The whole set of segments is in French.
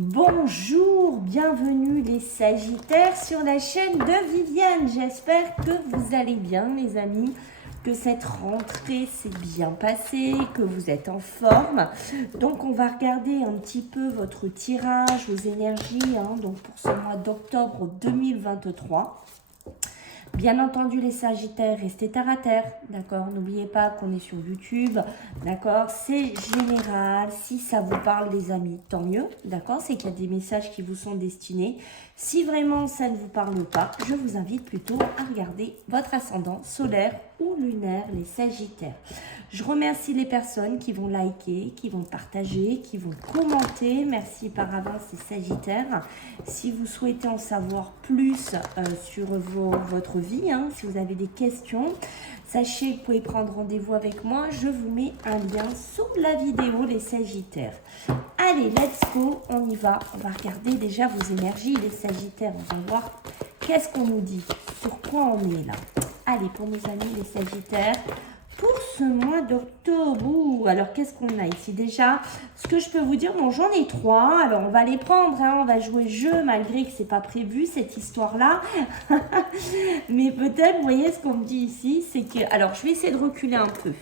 Bonjour, bienvenue les Sagittaires sur la chaîne de Viviane. J'espère que vous allez bien les amis, que cette rentrée s'est bien passée, que vous êtes en forme. Donc on va regarder un petit peu votre tirage, vos énergies donc pour ce mois d'octobre 2023. Bien entendu, les Sagittaires, restez terre à terre, d'accord? N'oubliez pas qu'on est sur YouTube, d'accord? C'est général. Si ça vous parle, les amis, tant mieux, d'accord? C'est qu'il y a des messages qui vous sont destinés. Si vraiment ça ne vous parle pas, je vous invite plutôt à regarder votre ascendant solaire ou lunaire, les Sagittaires. Je remercie les personnes qui vont liker, qui vont partager, qui vont commenter. Merci par avance les Sagittaires. Si vous souhaitez en savoir plus sur votre vie, si vous avez des questions, sachez que vous pouvez prendre rendez-vous avec moi. Je vous mets un lien sous la vidéo, les Sagittaires. Allez, let's go, on y va. On va regarder déjà vos énergies, les Sagittaires. On va voir qu'est-ce qu'on nous dit, sur quoi on est là. Allez, pour nos amis, les Sagittaires, pour ce mois d'octobre. Alors, qu'est-ce qu'on a ici déjà? Ce que je peux vous dire, bon, j'en ai 3. Alors, on va les prendre. On va jouer jeu, malgré que c'est pas prévu, cette histoire-là. Mais peut-être, vous voyez, ce qu'on me dit ici, c'est que... Alors, je vais essayer de reculer un peu.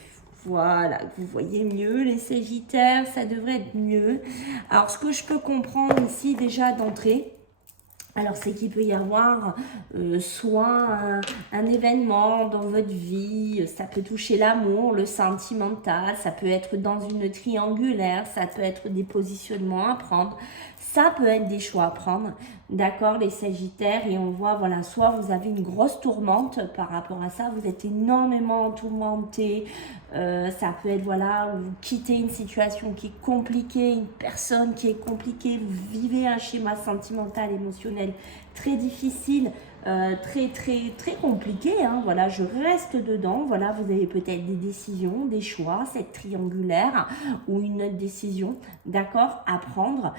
Voilà, vous voyez mieux les Sagittaires, ça devrait être mieux. Alors, ce que je peux comprendre ici, déjà d'entrée, alors, c'est qu'il peut y avoir soit un événement dans votre vie, ça peut toucher l'amour, le sentimental, ça peut être dans une triangulaire, ça peut être des positionnements à prendre, ça peut être des choix à prendre, d'accord, les Sagittaires, et on voit, voilà, soit vous avez une grosse tourmente par rapport à ça, vous êtes énormément tourmenté, ça peut être, voilà, vous quittez une situation qui est compliquée, une personne qui est compliquée, vous vivez un schéma sentimental, émotionnel très difficile, très compliqué, voilà, je reste dedans, voilà, vous avez peut-être des décisions, des choix, cette triangulaire ou une autre décision, d'accord, à prendre,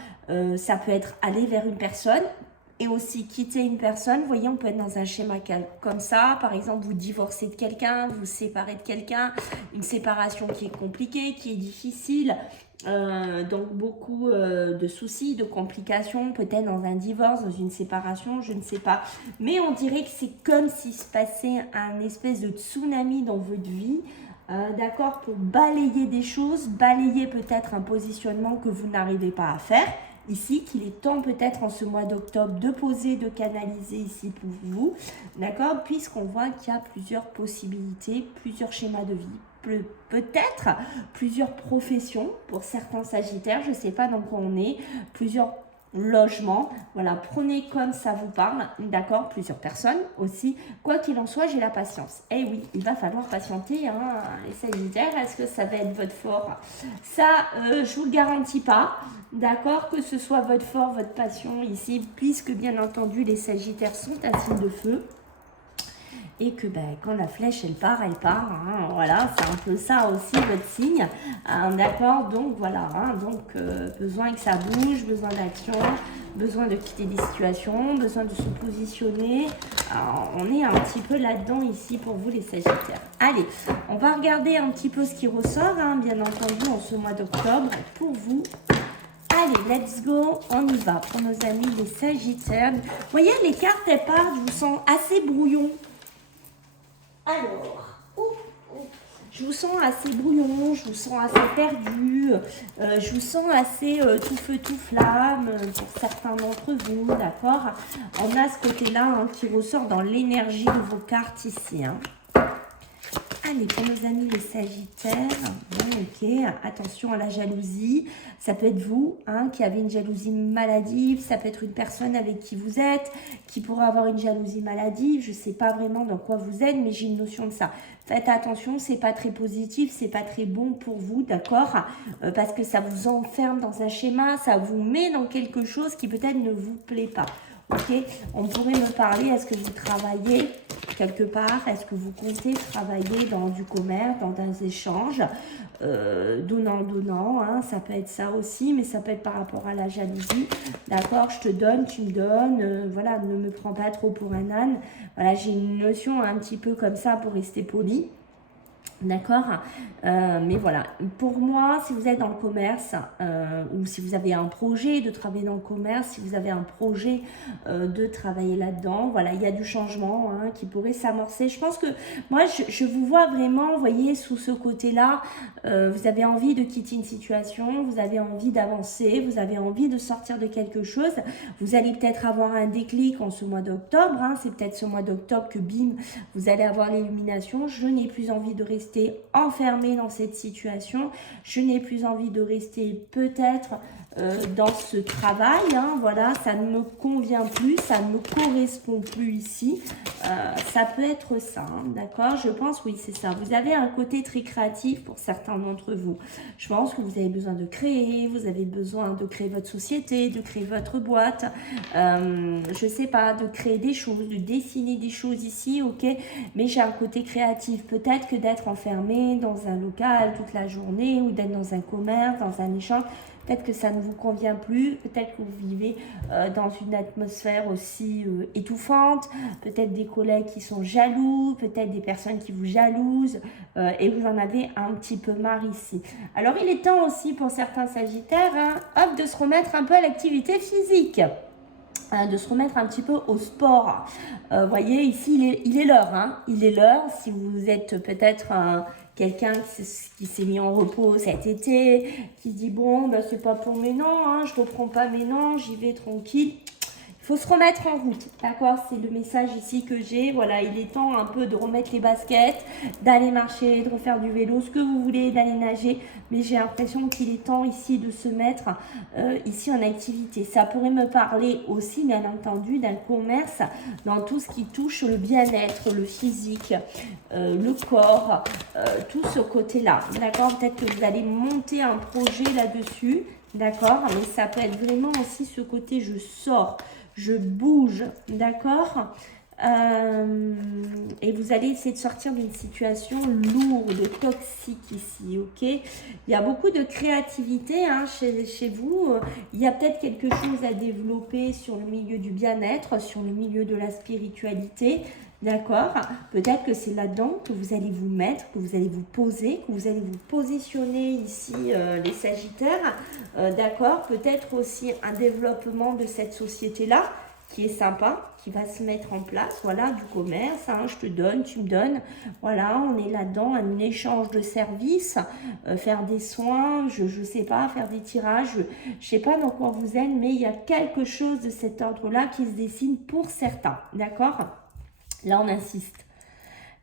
ça peut être aller vers une personne, et aussi quitter une personne. Vous voyez, on peut être dans un schéma comme ça. Par exemple, vous divorcez de quelqu'un, vous séparez de quelqu'un, une séparation qui est compliquée, qui est difficile. Donc beaucoup de soucis, de complications, peut-être dans un divorce, dans une séparation, je ne sais pas. Mais on dirait que c'est comme s'il se passait un espèce de tsunami dans votre vie. D'accord, pour balayer des choses, balayer peut-être un positionnement que vous n'arrivez pas à faire. Ici, qu'il est temps peut-être en ce mois d'octobre de poser, de canaliser ici pour vous, d'accord, puisqu'on voit qu'il y a plusieurs possibilités, plusieurs schémas de vie, peut-être plusieurs professions pour certains Sagittaires, je ne sais pas dans quoi on est, plusieurs logements, voilà, prenez comme ça vous parle, d'accord, plusieurs personnes aussi, quoi qu'il en soit, j'ai la patience. Eh oui, il va falloir patienter, les Sagittaires, est-ce que ça va être votre fort? Ça, je vous le garantis pas, d'accord, que ce soit votre fort, votre passion ici, puisque bien entendu, les Sagittaires sont un signe de feu. Et que quand la flèche elle part, voilà, c'est un peu ça aussi votre signe, d'accord, donc voilà, besoin que ça bouge, besoin d'action, besoin de quitter des situations, besoin de se positionner. Alors, on est un petit peu là-dedans ici pour vous les Sagittaires. Allez, on va regarder un petit peu ce qui ressort, bien entendu, en ce mois d'octobre pour vous. Allez, let's go, on y va pour nos amis les Sagittaires. Vous voyez, les cartes elles partent, je vous sens assez brouillon. Alors, je vous sens assez brouillon, je vous sens assez perdu, je vous sens assez tout feu, tout flamme pour certains d'entre vous, d'accord? On a ce côté-là qui ressort dans l'énergie de vos cartes ici. Allez, pour nos amis les Sagittaires, ok, attention à la jalousie, ça peut être vous qui avez une jalousie maladive, ça peut être une personne avec qui vous êtes, qui pourrait avoir une jalousie maladive, je ne sais pas vraiment dans quoi vous êtes, mais j'ai une notion de ça. Faites attention, c'est pas très positif, c'est pas très bon pour vous, d'accord, parce que ça vous enferme dans un schéma, ça vous met dans quelque chose qui peut-être ne vous plaît pas. Ok, on pourrait me parler, est-ce que vous travaillez quelque part, est-ce que vous comptez travailler dans du commerce, dans des échanges, donnant, ça peut être ça aussi, mais ça peut être par rapport à la jalousie, d'accord, je te donne, tu me donnes, voilà, ne me prends pas trop pour un âne, voilà, j'ai une notion un petit peu comme ça pour rester poli. D'accord. Mais voilà, pour moi, si vous êtes dans le commerce ou si vous avez un projet de travailler dans le commerce, si vous avez un projet de travailler là-dedans, voilà, il y a du changement qui pourrait s'amorcer. Je pense que moi, je vous vois vraiment, vous voyez, sous ce côté-là, vous avez envie de quitter une situation, vous avez envie d'avancer, vous avez envie de sortir de quelque chose. Vous allez peut-être avoir un déclic en ce mois d'octobre, c'est peut-être ce mois d'octobre que bim, vous allez avoir l'illumination. Je n'ai plus envie de rester enfermée dans cette situation, je n'ai plus envie de rester peut-être dans ce travail, voilà, ça ne me convient plus, ça ne me correspond plus ici, ça peut être ça, d'accord, je pense, oui, c'est ça, vous avez un côté très créatif pour certains d'entre vous, je pense que vous avez besoin de créer, vous avez besoin de créer votre société, de créer votre boîte, je sais pas, de créer des choses, de dessiner des choses ici, ok, mais j'ai un côté créatif, peut-être que d'être enfermé dans un local toute la journée ou d'être dans un commerce, dans un échange, peut-être que ça ne vous convient plus, peut-être que vous vivez dans une atmosphère aussi étouffante, peut-être des collègues qui sont jaloux, peut-être des personnes qui vous jalousent et vous en avez un petit peu marre ici. Alors il est temps aussi pour certains sagittaires hop, de se remettre un peu à l'activité physique. De se remettre un petit peu au sport. Voyez, ici, il est l'heure. Il est l'heure. Si vous êtes peut-être quelqu'un qui s'est mis en repos cet été, qui dit, bon, ben, c'est pas pour mes noms, je reprends pas mes noms, j'y vais tranquille. Il faut se remettre en route, d'accord? C'est le message ici que j'ai. Voilà, il est temps un peu de remettre les baskets, d'aller marcher, de refaire du vélo, ce que vous voulez, d'aller nager. Mais j'ai l'impression qu'il est temps ici de se mettre ici en activité. Ça pourrait me parler aussi, bien entendu, d'un commerce dans tout ce qui touche le bien-être, le physique, le corps, tout ce côté-là. D'accord? Peut-être que vous allez monter un projet là-dessus. D'accord? Mais ça peut être vraiment aussi ce côté je sors. Je bouge, d'accord, et vous allez essayer de sortir d'une situation lourde, toxique ici, ok. Il y a beaucoup de créativité chez vous. Il y a peut-être quelque chose à développer sur le milieu du bien-être, sur le milieu de la spiritualité, d'accord. Peut-être que c'est là-dedans que vous allez vous mettre, que vous allez vous poser, que vous allez vous positionner ici, les Sagittaires, d'accord. Peut-être aussi un développement de cette société-là qui est sympa, qui va se mettre en place, voilà, du commerce, je te donne, tu me donnes, voilà, on est là-dedans, un échange de services, faire des soins, je sais pas, faire des tirages, je sais pas dans quoi vous êtes, mais il y a quelque chose de cet ordre-là qui se dessine pour certains, d'accord? Là, on insiste.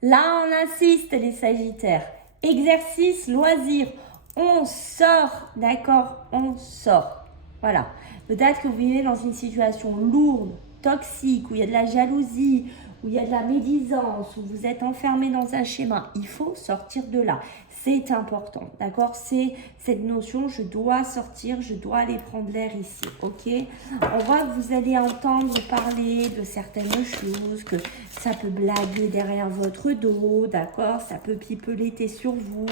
Là, on insiste, les Sagittaires. Exercice, loisir, on sort, d'accord? On sort. Voilà. Peut-être que vous vivez dans une situation lourde, toxique, où il y a de la jalousie, où il y a de la médisance, où vous êtes enfermé dans un schéma. Il faut sortir de là. C'est important, d'accord? C'est cette notion, je dois sortir, je dois aller prendre l'air ici, ok? On voit que vous allez entendre parler de certaines choses, que ça peut blaguer derrière votre dos, d'accord? Ça peut pipeleter sur vous.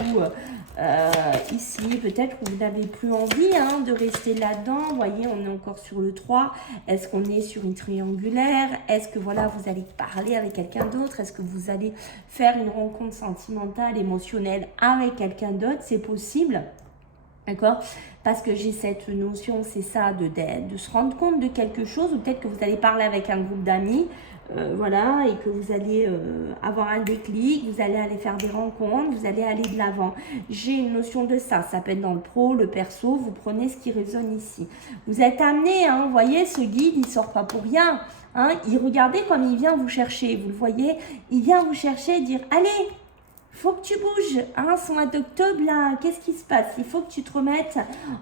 Ici, peut-être que vous n'avez plus envie de rester là-dedans. Vous voyez, on est encore sur le 3. Est-ce qu'on est sur une triangulaire? Est-ce que voilà, vous allez parler avec quelqu'un d'autre? Est-ce que vous allez faire une rencontre sentimentale, émotionnelle avec quelqu'un d'autre? C'est possible. D'accord? Parce que j'ai cette notion, c'est ça, de se rendre compte de quelque chose, ou peut-être que vous allez parler avec un groupe d'amis, voilà, et que vous allez avoir un déclic, vous allez aller faire des rencontres, vous allez aller de l'avant. J'ai une notion de ça, ça peut être dans le pro, le perso, vous prenez ce qui résonne ici. Vous êtes amené, vous voyez, ce guide, il sort pas pour rien. Il regardez comme il vient vous chercher, vous le voyez, il vient vous chercher et dire, allez, faut que tu bouges, ce mois d'octobre là, qu'est-ce qui se passe? Il faut que tu te remettes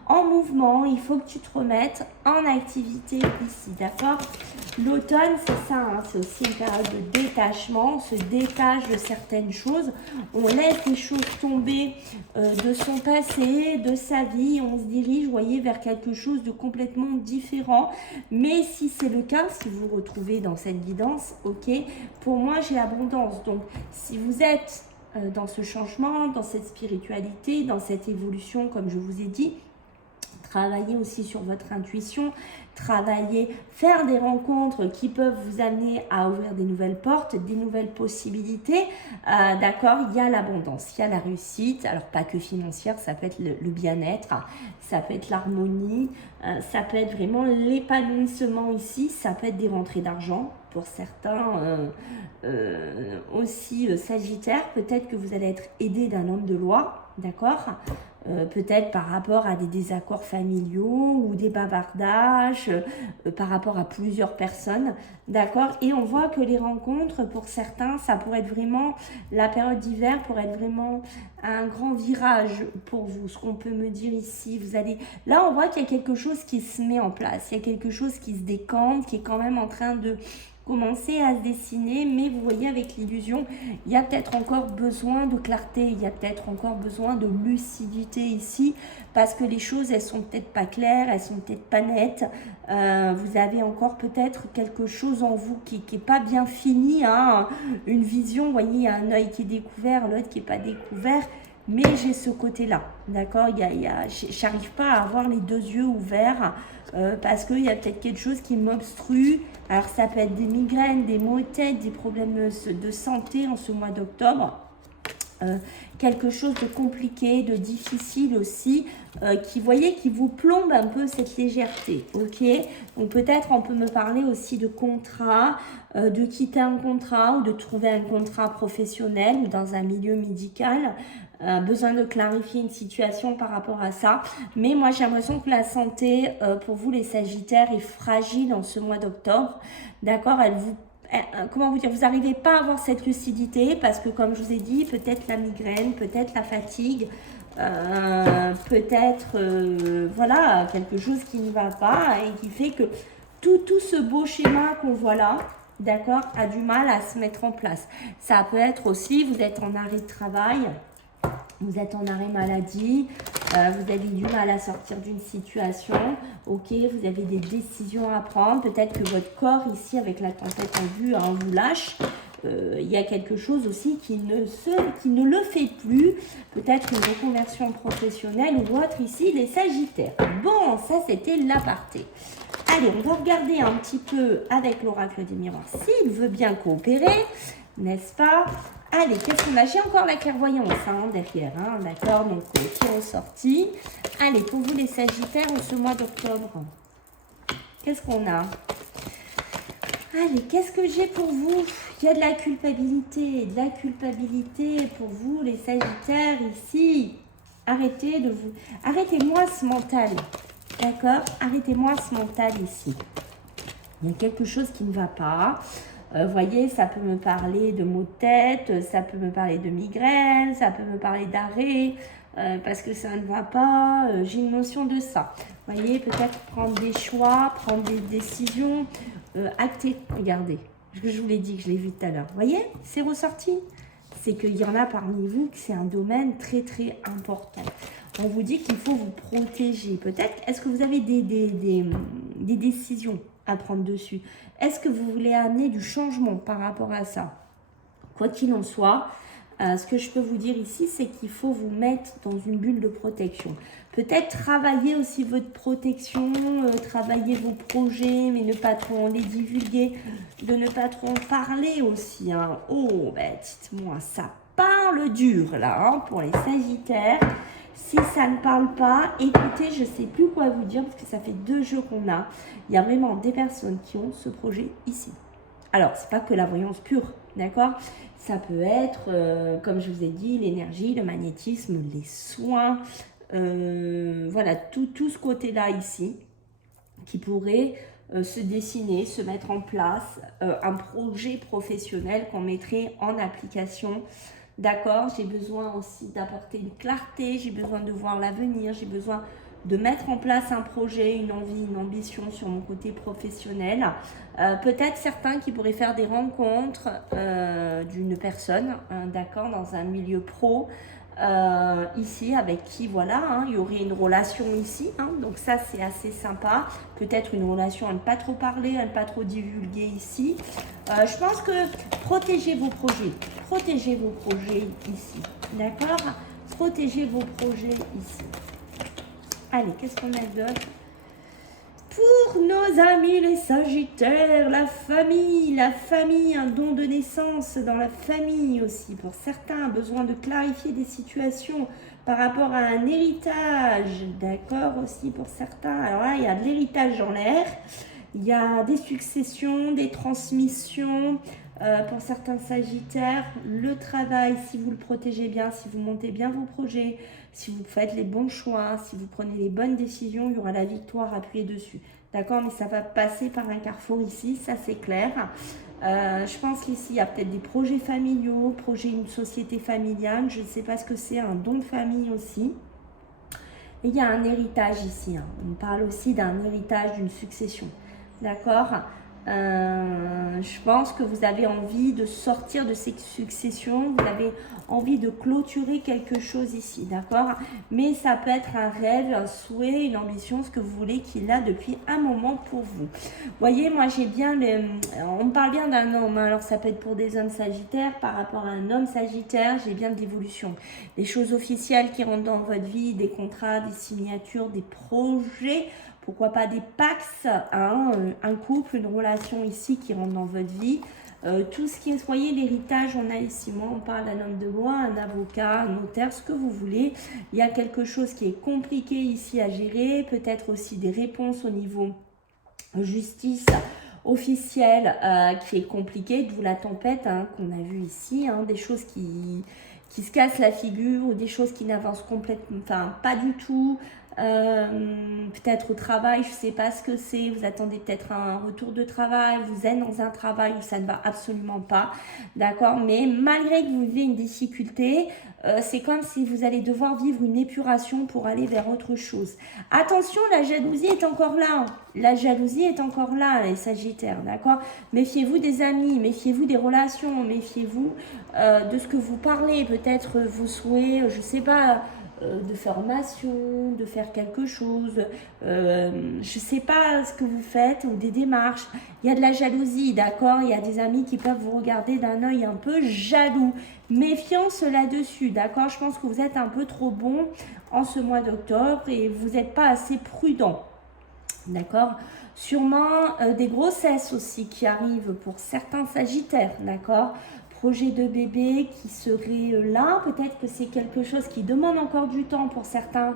en mouvement, il faut que tu te remettes en activité ici, d'accord? L'automne, c'est ça, c'est aussi une période de détachement, on se détache de certaines choses, on laisse les choses tomber de son passé, de sa vie, on se dirige, vous voyez, vers quelque chose de complètement différent. Mais si c'est le cas, si vous vous retrouvez dans cette guidance, ok, pour moi j'ai l'abondance. Donc si vous êtes dans ce changement, dans cette spiritualité, dans cette évolution, comme je vous ai dit, Travailler aussi sur votre intuition, travailler, faire des rencontres qui peuvent vous amener à ouvrir des nouvelles portes, des nouvelles possibilités. D'accord, il y a l'abondance, il y a la réussite, alors pas que financière, ça peut être le bien-être, ça peut être l'harmonie, ça peut être vraiment l'épanouissement ici, ça peut être des rentrées d'argent pour certains aussi Sagittaire, peut-être que vous allez être aidé d'un homme de loi, d'accord, peut-être par rapport à des désaccords familiaux ou des bavardages par rapport à plusieurs personnes, d'accord. Et on voit que les rencontres, pour certains, ça pourrait être vraiment, la période d'hiver pourrait être vraiment un grand virage pour vous. Ce qu'on peut me dire ici, vous allez, là on voit qu'il y a quelque chose qui se met en place, il y a quelque chose qui se décante, qui est quand même en train de commencer à se dessiner, mais vous voyez avec l'illusion, il y a peut-être encore besoin de clarté, il y a peut-être encore besoin de lucidité ici, parce que les choses, elles sont peut-être pas claires, elles sont peut-être pas nettes, vous avez encore peut-être quelque chose en vous qui est pas bien fini, hein, une vision, vous voyez, il y a un œil qui est découvert, l'autre qui est pas découvert, mais j'ai ce côté-là, d'accord, j'arrive pas à avoir les deux yeux ouverts, parce qu'il y a peut-être quelque chose qui m'obstrue. Alors ça peut être des migraines, des maux de tête, des problèmes de santé en ce mois d'octobre. Quelque chose de compliqué, de difficile aussi, qui, voyez, qui vous plombe un peu cette légèreté, ok. Donc peut-être on peut me parler aussi de contrat, de quitter un contrat ou de trouver un contrat professionnel ou dans un milieu médical. Besoin de clarifier une situation par rapport à ça. Mais moi, j'ai l'impression que la santé, pour vous les Sagittaires, est fragile en ce mois d'octobre. D'accord, comment vous dire, vous n'arrivez pas à avoir cette lucidité parce que, comme je vous ai dit, peut-être la migraine, peut-être la fatigue, peut-être, voilà, quelque chose qui ne va pas et qui fait que tout ce beau schéma qu'on voit là, d'accord, a du mal à se mettre en place. Ça peut être aussi, vous êtes en arrêt de travail, vous êtes en arrêt maladie, vous avez du mal à sortir d'une situation, ok, vous avez des décisions à prendre, peut-être que votre corps ici avec la tempête en vue hein, vous lâche, il y a quelque chose aussi qui ne le fait plus, peut-être une reconversion professionnelle ou autre ici, les Sagittaires. Bon, ça c'était l'aparté. Allez, on va regarder un petit peu avec l'oracle des miroirs s'il veut bien coopérer, n'est-ce pas? Allez, qu'est-ce qu'on a? J'ai encore la clairvoyance hein, derrière, hein, d'accord? Donc, qui est ressorti. Allez, pour vous les Sagittaires, en ce mois d'octobre, qu'est-ce qu'on a? Allez, qu'est-ce que j'ai pour vous? Il y a de la culpabilité pour vous les Sagittaires ici. Arrêtez-moi ce mental, d'accord? Arrêtez-moi ce mental ici. Il y a quelque chose qui ne va pas. Voyez, ça peut me parler de maux de tête, ça peut me parler de migraine, ça peut me parler d'arrêt, parce que ça ne va pas, j'ai une notion de ça. Voyez, peut-être prendre des choix, prendre des décisions, acter. Regardez, je vous l'ai dit, que je l'ai vu tout à l'heure. Voyez, c'est ressorti. C'est qu'il y en a parmi vous que c'est un domaine très très important. On vous dit qu'il faut vous protéger. Peut-être, est-ce que vous avez des décisions à prendre dessus? Est-ce que vous voulez amener du changement par rapport à ça? Quoi qu'il en soit, ce que je peux vous dire ici, c'est qu'il faut vous mettre dans une bulle de protection. Peut-être travailler aussi votre protection, travailler vos projets, mais ne pas trop les divulguer, de ne pas trop en parler aussi. Hein. Oh, ben dites-moi, ça parle dur là, hein, pour les Sagittaires. Si ça ne parle pas, écoutez, je ne sais plus quoi vous dire parce que ça fait 2 jeux qu'on a. Il y a vraiment des personnes qui ont ce projet ici. Alors, ce n'est pas que la voyance pure, d'accord? Ça peut être, comme je vous ai dit, l'énergie, le magnétisme, les soins, voilà, tout ce côté-là ici qui pourrait se dessiner, se mettre en place, un projet professionnel qu'on mettrait en application. D'accord, j'ai besoin aussi d'apporter une clarté, j'ai besoin de voir l'avenir, j'ai besoin de mettre en place un projet, une envie, une ambition sur mon côté professionnel. Peut-être certains qui pourraient faire des rencontres d'une personne, d'accord, dans un milieu pro, ici, avec qui, voilà, hein, il y aurait une relation ici, hein, donc ça c'est assez sympa, peut-être une relation à ne pas trop parler, à ne pas trop divulguer ici. Je pense que protégez vos projets ici, d'accord, protégez vos projets ici. Allez, qu'est-ce qu'on a d'autre? Pour nos amis les Sagittaires, la famille, un don de naissance dans la famille aussi. Pour certains, besoin de clarifier des situations par rapport à un héritage, d'accord, aussi pour certains. Alors là, il y a de l'héritage en l'air, il y a des successions, des transmissions. Pour certains Sagittaires, le travail, si vous le protégez bien, si vous montez bien vos projets, si vous faites les bons choix, si vous prenez les bonnes décisions, il y aura la victoire appuyée dessus. D'accord? Mais ça va passer par un carrefour ici, ça c'est clair. Je pense qu'ici, il y a peut-être des projets familiaux, une société familiale, je ne sais pas ce que c'est, un don de famille aussi. Et il y a un héritage ici, hein. On parle aussi d'un héritage, d'une succession. D'accord? Je pense que vous avez envie de sortir de ces successions, vous avez envie de clôturer quelque chose ici, d'accord? Mais ça peut être un rêve, un souhait, une ambition, ce que vous voulez qu'il a depuis un moment pour vous. Voyez, moi j'ai bien, on me parle bien d'un homme, hein, alors ça peut être pour des hommes sagittaires, par rapport à un homme sagittaire, j'ai bien de l'évolution. Des choses officielles qui rentrent dans votre vie, des contrats, des signatures, des projets, pourquoi pas des pax, hein, un couple, une relation ici qui rentre dans votre vie. Tout ce qui est, voyez, l'héritage, on a ici, moi, on parle d'un homme de loi, un avocat, un notaire, ce que vous voulez. Il y a quelque chose qui est compliqué ici à gérer, peut-être aussi des réponses au niveau justice officielle qui est compliquée, d'où la tempête hein, qu'on a vue ici, hein, des choses qui se cassent la figure ou des choses qui n'avancent complètement, enfin pas du tout. Peut-être au travail, je ne sais pas ce que c'est, vous attendez peut-être un retour de travail, vous êtes dans un travail où ça ne va absolument pas, d'accord, mais malgré que vous vivez une difficulté, c'est comme si vous allez devoir vivre une épuration pour aller vers autre chose. Attention, la jalousie est encore là, les Sagittaires, d'accord. Méfiez-vous des amis, méfiez-vous des relations, méfiez-vous de ce que vous parlez, peut-être vos souhaits, je ne sais pas, de formation, de faire quelque chose, je ne sais pas ce que vous faites, ou des démarches. Il y a de la jalousie, d'accord? Il y a des amis qui peuvent vous regarder d'un œil un peu jaloux. Méfiance là-dessus, d'accord? Je pense que vous êtes un peu trop bon en ce mois d'octobre et vous n'êtes pas assez prudent, d'accord? Sûrement des grossesses aussi qui arrivent pour certains Sagittaires, d'accord? Projet de bébé qui serait là, peut-être que c'est quelque chose qui demande encore du temps pour certains,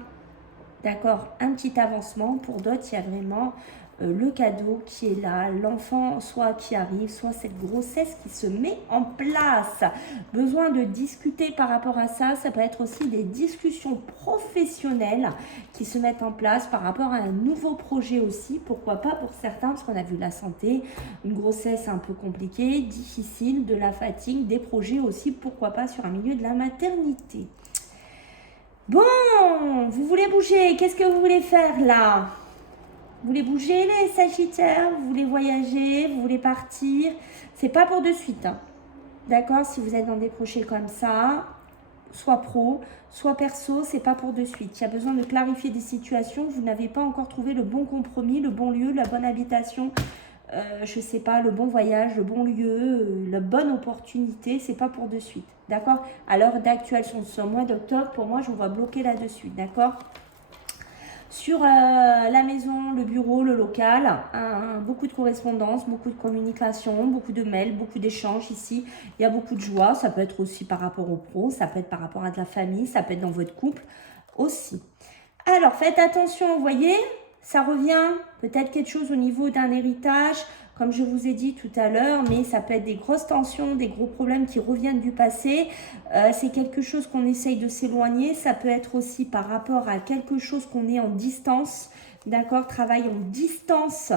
d'accord, un petit avancement, pour d'autres il y a vraiment le cadeau qui est là, l'enfant soit qui arrive, soit cette grossesse qui se met en place. Besoin de discuter par rapport à ça, ça peut être aussi des discussions professionnelles qui se mettent en place par rapport à un nouveau projet aussi, pourquoi pas pour certains, parce qu'on a vu la santé, une grossesse un peu compliquée, difficile, de la fatigue, des projets aussi, pourquoi pas sur un milieu de la maternité. Bon, vous voulez bouger, qu'est-ce que vous voulez faire là? Vous voulez bouger les Sagittaires, vous voulez voyager, vous voulez partir. C'est pas pour de suite, hein. D'accord? Si vous êtes dans des projets comme ça, soit pro, soit perso, c'est pas pour de suite. Il y a besoin de clarifier des situations. Vous n'avez pas encore trouvé le bon compromis, le bon lieu, la bonne habitation. Je sais pas, le bon voyage, le bon lieu, la bonne opportunité, c'est pas pour de suite. D'accord? À l'heure d'actuelle, sur ce mois d'octobre, pour moi, je vous vois bloquer là-dessus. D'accord? Sur la maison, le bureau, le local, beaucoup de correspondances, beaucoup de communication, beaucoup de mails, beaucoup d'échanges ici. Il y a beaucoup de joie, ça peut être aussi par rapport au pro, ça peut être par rapport à de la famille, ça peut être dans votre couple aussi. Alors, faites attention, vous voyez, ça revient peut-être quelque chose au niveau d'un héritage, comme je vous ai dit tout à l'heure, mais ça peut être des grosses tensions, des gros problèmes qui reviennent du passé. C'est quelque chose qu'on essaye de s'éloigner. Ça peut être aussi par rapport à quelque chose qu'on est en distance. D'accord, travail en distance.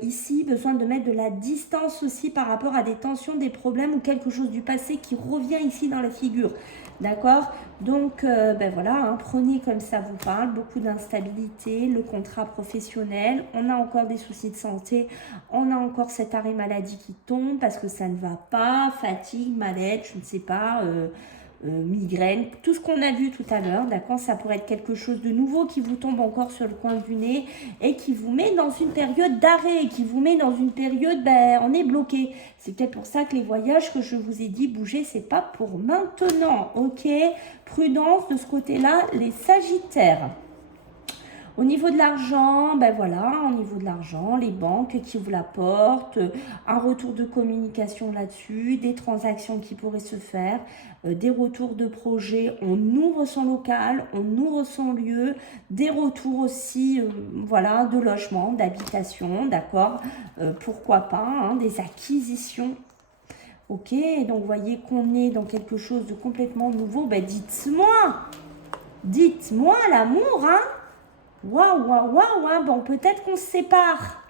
Ici, besoin de mettre de la distance aussi par rapport à des tensions, des problèmes ou quelque chose du passé qui revient ici dans la figure. D'accord, donc ben voilà, hein, prenez comme ça vous parle, beaucoup d'instabilité, le contrat professionnel, on a encore des soucis de santé, on a encore cet arrêt maladie qui tombe parce que ça ne va pas, fatigue, mal-être, je ne sais pas, migraine, tout ce qu'on a vu tout à l'heure, d'accord, ça pourrait être quelque chose de nouveau qui vous tombe encore sur le coin du nez et qui vous met dans une période d'arrêt, qui vous met dans une période, ben, on est bloqué. C'est peut-être pour ça que les voyages que je vous ai dit, bouger, c'est pas pour maintenant, ok? Prudence de ce côté-là, les Sagittaires. Au niveau de l'argent, ben voilà, au niveau de l'argent, les banques qui ouvrent la porte, un retour de communication là-dessus, des transactions qui pourraient se faire, des retours de projets, on ouvre son local, on ouvre son lieu, des retours aussi, voilà, de logement, d'habitation, d'accord, pourquoi pas, hein, des acquisitions. Ok, donc vous voyez qu'on est dans quelque chose de complètement nouveau. Ben dites-moi l'amour, hein. Waouh, waouh, waouh, hein. Bon, peut-être qu'on se sépare.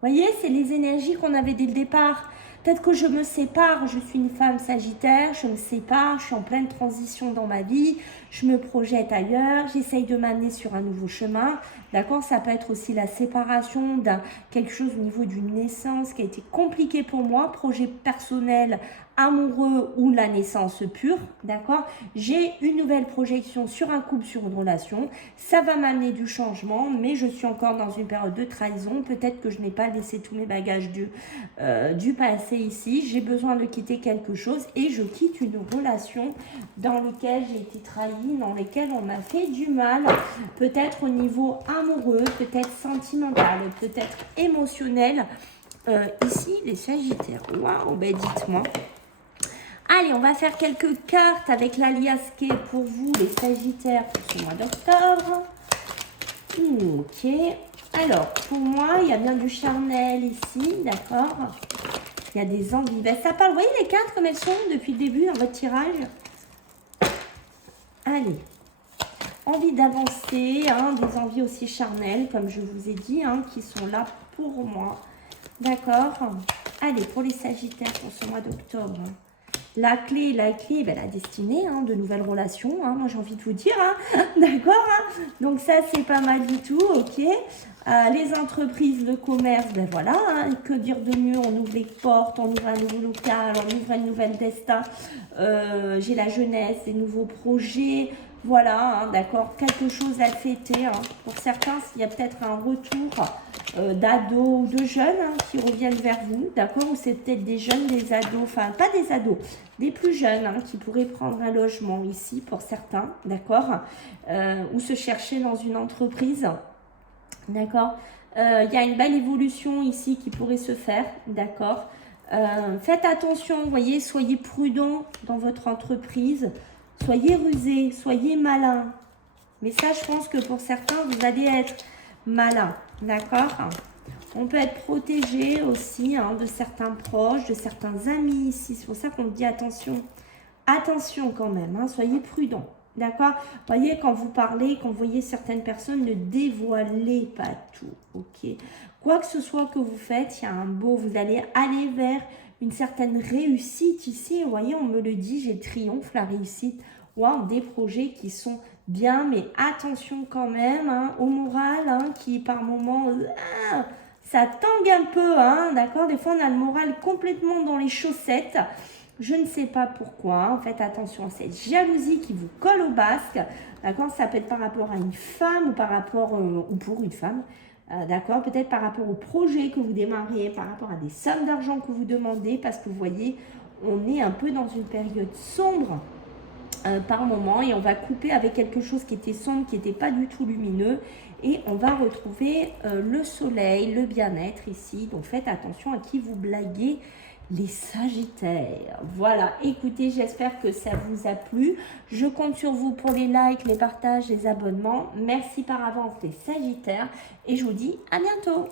Vous voyez, c'est les énergies qu'on avait dès le départ. Peut-être que je me sépare, je suis une femme sagittaire, je me sépare, je suis en pleine transition dans ma vie, je me projette ailleurs, j'essaye de m'amener sur un nouveau chemin. D'accord, ça peut être aussi la séparation d'un quelque chose au niveau d'une naissance qui a été compliqué pour moi, projet personnel, amoureux ou la naissance pure. D'accord, j'ai une nouvelle projection sur un couple, sur une relation. Ça va m'amener du changement, mais je suis encore dans une période de trahison. Peut-être que je n'ai pas laissé tous mes bagages du passé ici. J'ai besoin de quitter quelque chose et je quitte une relation dans laquelle j'ai été trahie, dans laquelle on m'a fait du mal. Peut-être au niveau amoureux, peut-être sentimental, peut-être émotionnel. Ici, les Sagittaires. Waouh, ben dites-moi. Allez, on va faire quelques cartes avec l'alias qui est pour vous, les Sagittaires, pour ce mois d'octobre. Ok. Alors, pour moi, il y a bien du charnel ici, d'accord. Il y a des envies. Ben, ça parle, vous voyez les cartes comme elles sont depuis le début dans votre tirage. Allez. Envie d'avancer, hein, des envies aussi charnelles, comme je vous ai dit, hein, qui sont là pour moi. D'accord. Allez, pour les Sagittaires, pour ce mois d'octobre. La clé, ben, la destinée, hein, de nouvelles relations, hein, moi j'ai envie de vous dire, hein, d'accord, hein, donc ça c'est pas mal du tout, ok. Les entreprises, le commerce, ben voilà, hein, que dire de mieux, on ouvre les portes, on ouvre un nouveau local, on ouvre une nouvelle destin, j'ai la jeunesse, des nouveaux projets, voilà, hein, d'accord, quelque chose à fêter, hein. Pour certains, il y a peut-être un retour d'ados ou de jeunes, hein, qui reviennent vers vous, d'accord, ou c'est peut-être des jeunes, des ados, enfin pas des ados, des plus jeunes, hein, qui pourraient prendre un logement ici pour certains, d'accord, ou se chercher dans une entreprise, d'accord. Il y a une belle évolution ici qui pourrait se faire, d'accord. Faites attention, vous voyez, soyez prudent dans votre entreprise, soyez rusé, soyez malin. Mais ça, je pense que pour certains, vous allez être malin, d'accord. On peut être protégé aussi, hein, de certains proches, de certains amis ici. C'est pour ça qu'on dit attention. Attention quand même, hein, soyez prudent. D'accord. Voyez, quand vous parlez, quand vous voyez certaines personnes, ne dévoilez pas tout. Ok. Quoi que ce soit que vous faites, il y a un beau, vous allez aller vers une certaine réussite ici. Vous voyez, on me le dit, j'ai le triomphe, la réussite. Wow, des projets qui sont bien, mais attention quand même, hein, au moral, hein, qui par moment, ça tangue un peu, hein, d'accord. Des fois, on a le moral complètement dans les chaussettes. Je ne sais pas pourquoi. En fait, attention à cette jalousie qui vous colle au basque. D'accord, ça peut être par rapport à une femme ou par rapport, ou pour une femme. D'accord, peut-être par rapport au projet que vous démarrez, par rapport à des sommes d'argent que vous demandez, parce que vous voyez, on est un peu dans une période sombre par moment et on va couper avec quelque chose qui était sombre, qui n'était pas du tout lumineux et on va retrouver le soleil, le bien-être ici. Donc faites attention à qui vous blaguez, les Sagittaires. Voilà, écoutez, j'espère que ça vous a plu. Je compte sur vous pour les likes, les partages, les abonnements. Merci par avance les Sagittaires et je vous dis à bientôt.